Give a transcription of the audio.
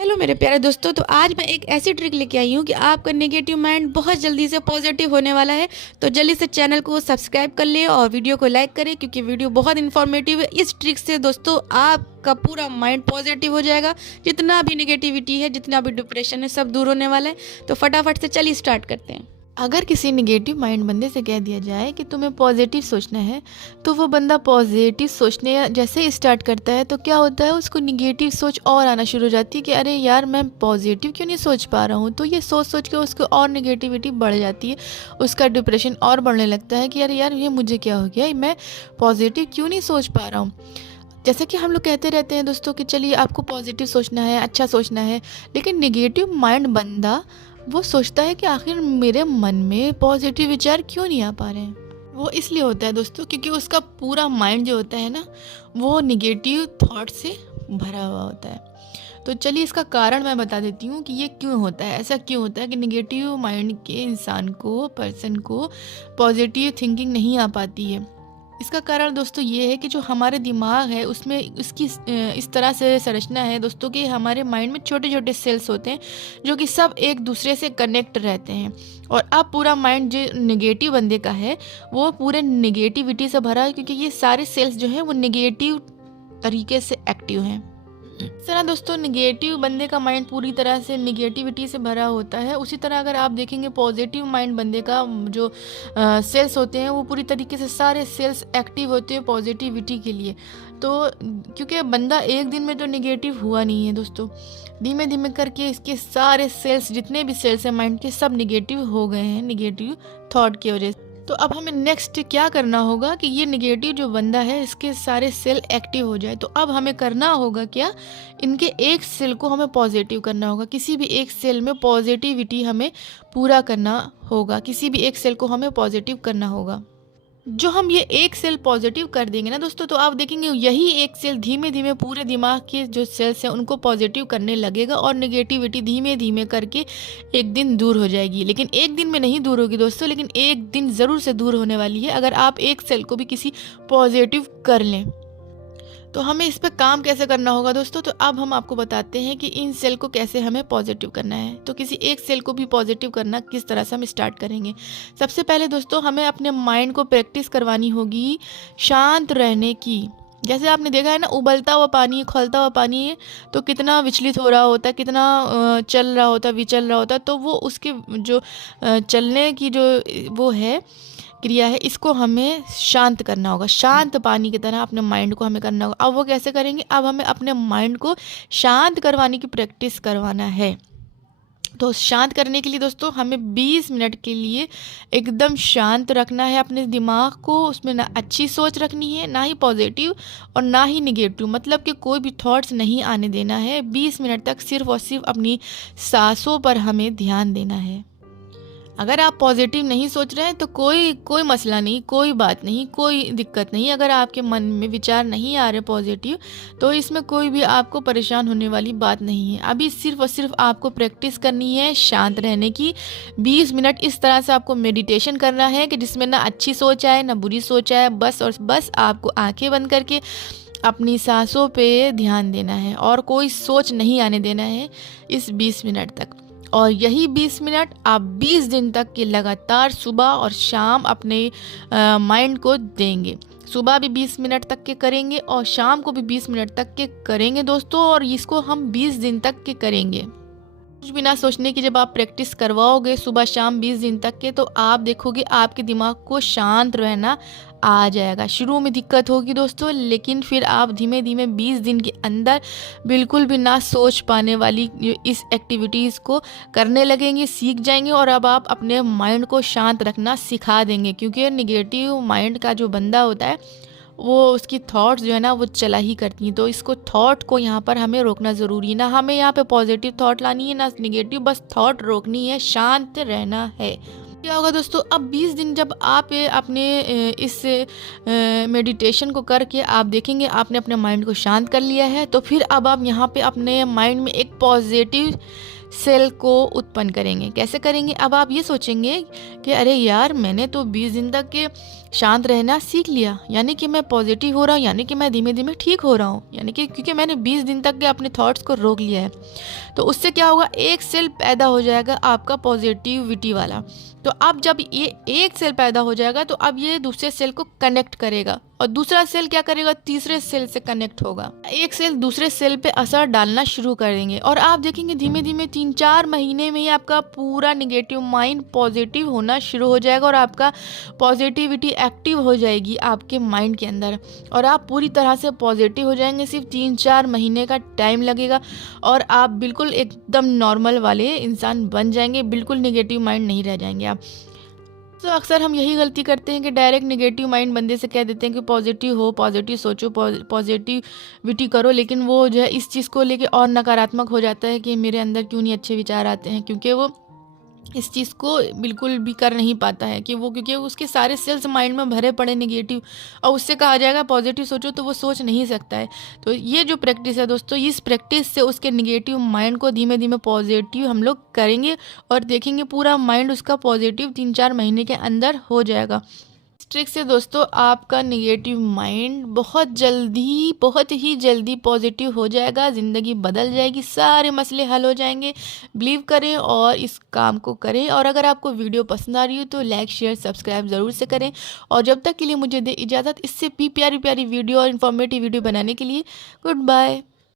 Hello मेरे प्यारे दोस्तों। तो आज मैं एक ऐसी ट्रिक लेके आई हूँ कि आपका नेगेटिव माइंड बहुत जल्दी से पॉजिटिव होने वाला है। तो जल्दी से चैनल को सब्सक्राइब कर लें और वीडियो को लाइक करें, क्योंकि वीडियो बहुत इन्फॉर्मेटिव है। इस ट्रिक से दोस्तों आपका पूरा माइंड पॉजिटिव हो जाएगा। जितना भी नेगेटिविटी है, जितना भी डिप्रेशन है, सब दूर होने वाला है। तो फटाफट से चलिए स्टार्ट करते हैं। अगर किसी नेगेटिव माइंड बंदे से कह दिया जाए कि तुम्हें पॉजिटिव सोचना है, तो वो बंदा पॉजिटिव सोचने जैसे ही स्टार्ट करता है तो क्या होता है, उसको नेगेटिव सोच और आना शुरू हो जाती है कि अरे यार मैं पॉजिटिव क्यों नहीं सोच पा रहा हूँ। तो ये सोच सोच के उसको और नेगेटिविटी बढ़ जाती है, उसका डिप्रेशन और बढ़ने लगता है कि अरे यार ये मुझे क्या हो गया, मैं पॉजिटिव क्यों नहीं सोच पा रहा हूँ। जैसे कि हम लोग कहते रहते हैं दोस्तों कि चलिए आपको पॉजिटिव सोचना है, अच्छा सोचना है, लेकिन नेगेटिव माइंड बंदा वो सोचता है कि आखिर मेरे मन में पॉजिटिव विचार क्यों नहीं आ पा रहे हैं। वो इसलिए होता है दोस्तों क्योंकि उसका पूरा माइंड जो होता है ना, वो निगेटिव थॉट से भरा हुआ होता है। तो चलिए इसका कारण मैं बता देती हूँ कि ये क्यों होता है, ऐसा क्यों होता है कि निगेटिव माइंड के इंसान को, पर्सन को पॉजिटिव थिंकिंग नहीं आ पाती है। इसका कारण दोस्तों ये है कि जो हमारे दिमाग है उसमें इसकी इस तरह से संरचना है दोस्तों कि हमारे माइंड में छोटे छोटे सेल्स होते हैं जो कि सब एक दूसरे से कनेक्ट रहते हैं। और अब पूरा माइंड जो नेगेटिव बंदे का है वो पूरे नेगेटिविटी से भरा है, क्योंकि ये सारे सेल्स जो हैं वो नेगेटिव तरीके से एक्टिव हैं। इस तरह दोस्तों नेगेटिव बंदे का माइंड पूरी तरह से नेगेटिविटी से भरा होता है। उसी तरह अगर आप देखेंगे पॉजिटिव माइंड बंदे का जो सेल्स होते हैं वो पूरी तरीके से सारे सेल्स एक्टिव होते हैं पॉजिटिविटी के लिए। तो क्योंकि बंदा एक दिन में तो नेगेटिव हुआ नहीं है दोस्तों, धीमे धीमे करके इसके सारे सेल्स, जितने भी सेल्स हैं माइंड के, सब नेगेटिव हो गए हैं नेगेटिव थॉट की वजह से। तो अब हमें नेक्स्ट क्या करना होगा कि ये नेगेटिव जो बंदा है इसके सारे सेल एक्टिव हो जाए। तो अब हमें करना होगा क्या, इनके एक सेल को हमें पॉजिटिव करना होगा। किसी भी एक सेल में पॉजिटिविटी हमें पूरा करना होगा, किसी भी एक सेल को हमें पॉजिटिव करना होगा। जो हम ये एक सेल पॉजिटिव कर देंगे ना दोस्तों, तो आप देखेंगे यही एक सेल धीमे धीमे पूरे दिमाग के जो सेल्स हैं उनको पॉजिटिव करने लगेगा और नेगेटिविटी धीमे धीमे करके एक दिन दूर हो जाएगी। लेकिन एक दिन में नहीं दूर होगी दोस्तों, लेकिन एक दिन ज़रूर से दूर होने वाली है अगर आप एक सेल को भी किसी पॉजिटिव कर लें। तो हमें इस पर काम कैसे करना होगा दोस्तों, तो अब हम आपको बताते हैं कि इन सेल को कैसे हमें पॉजिटिव करना है। तो किसी एक सेल को भी पॉजिटिव करना किस तरह से हम स्टार्ट करेंगे। सबसे पहले दोस्तों हमें अपने माइंड को प्रैक्टिस करवानी होगी शांत रहने की। जैसे आपने देखा है ना, उबलता हुआ पानी, खौलता हुआ पानी है तो कितना विचलित हो रहा होता है, कितना चल रहा होता है, विचल रहा होता है। तो वो उसके जो चलने की जो वो है क्रिया है, इसको हमें शांत करना होगा। शांत पानी की तरह अपने माइंड को हमें करना होगा। अब वो कैसे करेंगे, अब हमें अपने माइंड को शांत करवाने की प्रैक्टिस करवाना है। तो शांत करने के लिए दोस्तों हमें 20 मिनट के लिए एकदम शांत रखना है अपने दिमाग को। उसमें ना अच्छी सोच रखनी है, ना ही पॉजिटिव और ना ही निगेटिव, मतलब कि कोई भी थॉट्स नहीं आने देना है। 20 मिनट तक सिर्फ और सिर्फ अपनी सांसों पर हमें ध्यान देना है। अगर आप पॉजिटिव नहीं सोच रहे हैं तो कोई मसला नहीं, कोई बात नहीं, कोई दिक्कत नहीं। अगर आपके मन में विचार नहीं आ रहे पॉजिटिव, तो इसमें कोई भी आपको परेशान होने वाली बात नहीं है। अभी सिर्फ और सिर्फ आपको प्रैक्टिस करनी है शांत रहने की। 20 मिनट इस तरह से आपको मेडिटेशन करना है कि जिसमें ना अच्छी सोच आए ना बुरी सोच आए, बस और बस आपको आंखें बंद करके अपनी सांसों पे ध्यान देना है और कोई सोच नहीं आने देना है इस 20 मिनट तक। और यही 20 मिनट आप 20 दिन तक के लगातार सुबह और शाम अपने माइंड को देंगे। सुबह भी 20 मिनट तक के करेंगे और शाम को भी 20 मिनट तक के करेंगे दोस्तों। और इसको हम 20 दिन तक के करेंगे। कुछ बिना सोचने की जब आप प्रैक्टिस करवाओगे सुबह शाम 20 दिन तक के, तो आप देखोगे आपके दिमाग को शांत रहना आ जाएगा। शुरू में दिक्कत होगी दोस्तों, लेकिन फिर आप धीमे धीमे 20 दिन के अंदर बिल्कुल भी ना सोच पाने वाली इस एक्टिविटीज़ को करने लगेंगे, सीख जाएंगे। और अब आप अपने माइंड को शांत रखना सिखा देंगे, क्योंकि निगेटिव माइंड का जो बंदा होता है वो उसकी थॉट्स जो है ना वो चला ही करती हैं। तो इसको थॉट को यहाँ पर हमें रोकना ज़रूरी है। ना हमें यहाँ पे पॉजिटिव थॉट लानी है ना निगेटिव, बस थॉट रोकनी है, शांत रहना है। क्या होगा दोस्तों, अब 20 दिन जब आप अपने इस मेडिटेशन को करके आप देखेंगे आपने अपने माइंड को शांत कर लिया है, तो फिर अब आप यहाँ पे अपने माइंड में एक पॉजिटिव सेल को उत्पन्न करेंगे। कैसे करेंगे? अब आप ये सोचेंगे कि अरे यार, मैंने तो 20 दिन तक के शांत रहना सीख लिया, यानी कि मैं पॉजिटिव हो रहा हूँ, यानी कि मैं धीमे धीमे ठीक हो रहा हूँ, यानी कि क्योंकि मैंने 20 दिन तक के अपने थॉट्स को रोक लिया है। तो उससे क्या होगा, एक सेल पैदा हो जाएगा आपका पॉजिटिविटी वाला। तो अब जब ये एक सेल पैदा हो जाएगा तो अब ये दूसरे सेल को कनेक्ट करेगा, और दूसरा सेल क्या करेगा, तीसरे सेल से कनेक्ट होगा। एक सेल दूसरे सेल पे असर डालना शुरू कर देंगे, और आप देखेंगे धीमे धीमे 3-4 महीने में ही आपका पूरा निगेटिव माइंड पॉजिटिव होना शुरू हो जाएगा, और आपका पॉजिटिविटी एक्टिव हो जाएगी आपके माइंड के अंदर, और आप पूरी तरह से पॉजिटिव हो जाएंगे। सिर्फ 3-4 महीने का टाइम लगेगा और आप बिल्कुल एकदम नॉर्मल वाले इंसान बन जाएंगे, बिल्कुल निगेटिव माइंड नहीं रह जाएंगे आप। तो अक्सर हम यही गलती करते हैं कि डायरेक्ट निगेटिव माइंड बंदे से कह देते हैं कि पॉजिटिव हो, पॉजिटिव सोचो, पॉजिटिविटी करो, लेकिन वो जो है इस चीज़ को लेके और नकारात्मक हो जाता है कि मेरे अंदर क्यों नहीं अच्छे विचार आते हैं, क्योंकि वो इस चीज़ को बिल्कुल भी कर नहीं पाता है कि वो, क्योंकि उसके सारे सेल्स माइंड में भरे पड़े निगेटिव, और उससे कहा जाएगा पॉजिटिव सोचो तो वो सोच नहीं सकता है। तो ये जो प्रैक्टिस है दोस्तों, इस प्रैक्टिस से उसके निगेटिव माइंड को धीमे धीमे पॉजिटिव हम लोग करेंगे, और देखेंगे पूरा माइंड उसका पॉजिटिव 3-4 महीने के अंदर हो जाएगा। इस ट्रिक से दोस्तों आपका निगेटिव माइंड बहुत ही जल्दी पॉजिटिव हो जाएगा, ज़िंदगी बदल जाएगी, सारे मसले हल हो जाएंगे। बिलीव करें और इस काम को करें। और अगर आपको वीडियो पसंद आ रही हो तो लाइक शेयर सब्सक्राइब ज़रूर से करें, और जब तक के लिए मुझे दे इजाज़त, इससे भी प्यारी प्यारी वीडियो और इन्फॉर्मेटिव वीडियो बनाने के लिए गुड बाय।